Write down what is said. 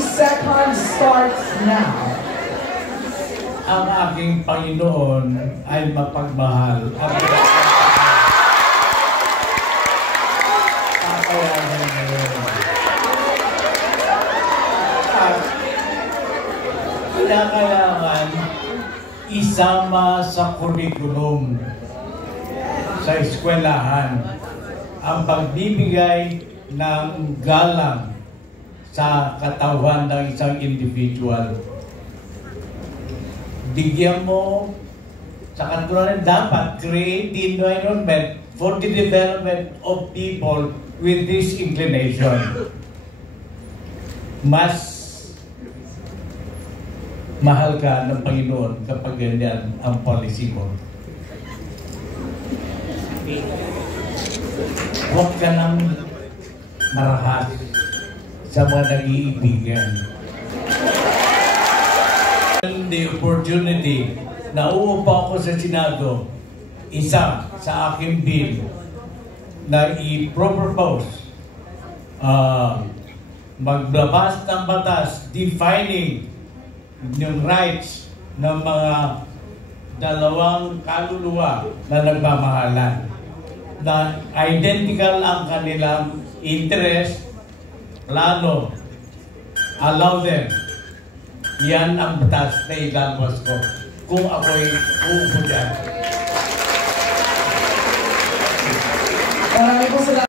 seconds starts now. Ang aking Panginoon ay mapagmahal. Kailangan isama sa kurikulum sa eskwelahan ang pagbibigay ng galang sa katawan ng isang individual. Bigyan mo sa katulad dapat create the environment for the development of people with this inclination. Mas mahal ka ng Panginoon kapag ganyan ang policy mo. Huwag ka nang marahas sa mga nag-iibigan. The opportunity na uupo ako sa Senado, isa sa aking bill na i-propose maglabas ng batas defining yung rights ng mga dalawang kaluluwa na nagmamahalan, na identical ang kanilang interest, plano, allow them. Yan ang batas na ilalabas ko kung ako'y uupo dyan. Maraming po salamat.